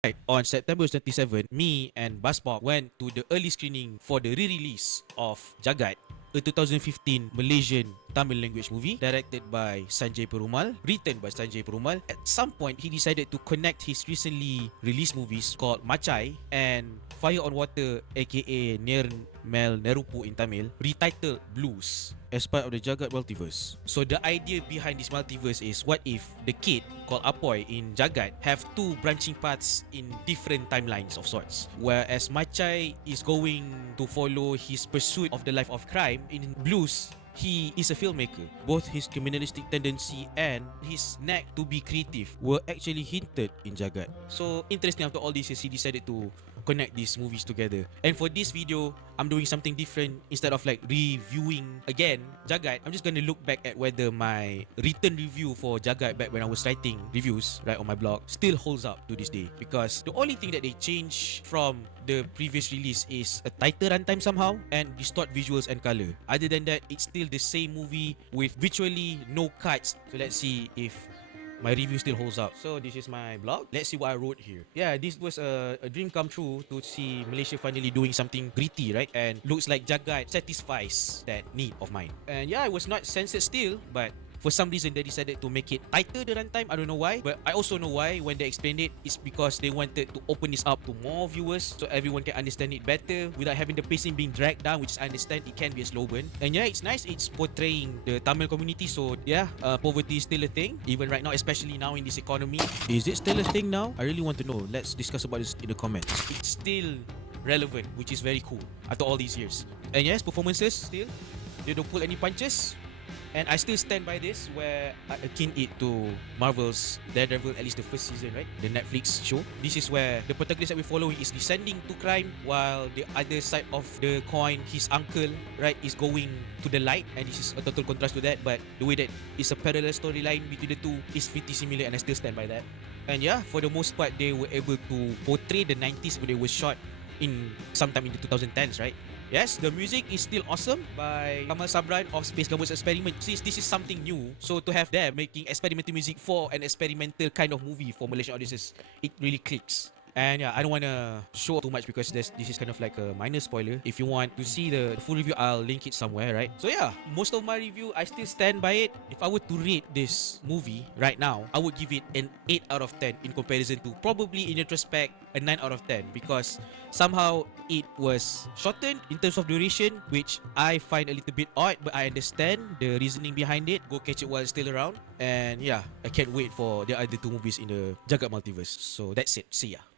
Right, on September 27, me and Basbok went to the early screening for the re-release of Jagat, a 2015 Malaysian Tamil language movie directed by Sanjay Perumal, written by Sanjay Perumal. At some point, he decided to connect his recently released movies called Machai and Fire on Water, aka Nir Mel Nerupu in Tamil, retitled Blues, as part of the Jagat Multiverse. So the idea behind this multiverse is, what if the kid called Apoy in Jagat have two branching paths in different timelines of sorts, whereas Machai is going to follow his pursuit of the life of crime. In Blues, he is a filmmaker. Both his criminalistic tendency and his knack to be creative were actually hinted in Jagat. So interesting, after all this, he decided to connect these movies together. And for this video, I'm doing something different. Instead of like reviewing again Jagat, I'm just gonna look back at whether my written review for Jagat back when I was writing reviews right on my blog still holds up to this day. Because the only thing that they changed from the previous release is a tighter runtime somehow and distort visuals and color. Other than that, it's still the same movie with virtually no cuts. So let's see if my review still holds up. So this is my blog. Let's see what I wrote here. Yeah, this was a dream come true to see Malaysia finally doing something gritty, right? And looks like Jagat satisfies that need of mine. And yeah, it was not censored still, but for some reason they decided to make it tighter the runtime. I don't know why, but I also know why. When they explained it, it's because they wanted to open this up to more viewers so everyone can understand it better without having the pacing being dragged down, which I understand it can be a slow burn. And yeah, it's nice. It's portraying the Tamil community. So yeah, poverty is still a thing even right now, especially now in this economy. Is it still a thing now? I really want to know. Let's discuss about this in the comments. It's still relevant, which is very cool after all these years. And yes, performances still, they don't pull any punches. And I still stand by this, where I akin it to Marvel's Daredevil, at least the first season, right? The Netflix show. This is where the protagonist that we're following is descending to crime, while the other side of the coin, his uncle, right, is going to the light. And this is a total contrast to that, but the way that it's a parallel storyline between the two is pretty similar, and I still stand by that. And yeah, for the most part, they were able to portray the 90s when they were shot in sometime in the 2010s, right? Yes, the music is still awesome by Kamal Sabran of Space Gunboat's Experiment. Since this is something new, so to have them making experimental music for an experimental kind of movie for Malaysian audiences, it really clicks. And yeah, I don't want to show too much because this is kind of like a minor spoiler. If you want to see the full review, I'll link it somewhere, right? So yeah, most of my review, I still stand by it. If I were to rate this movie right now, I would give it an 8 out of 10 in comparison to probably in retrospect a 9 out of 10, because somehow it was shortened in terms of duration, which I find a little bit odd, but I understand the reasoning behind it. Go catch it while it's still around. And yeah, I can't wait for the other two movies in the Jagat Multiverse. So that's it. See ya.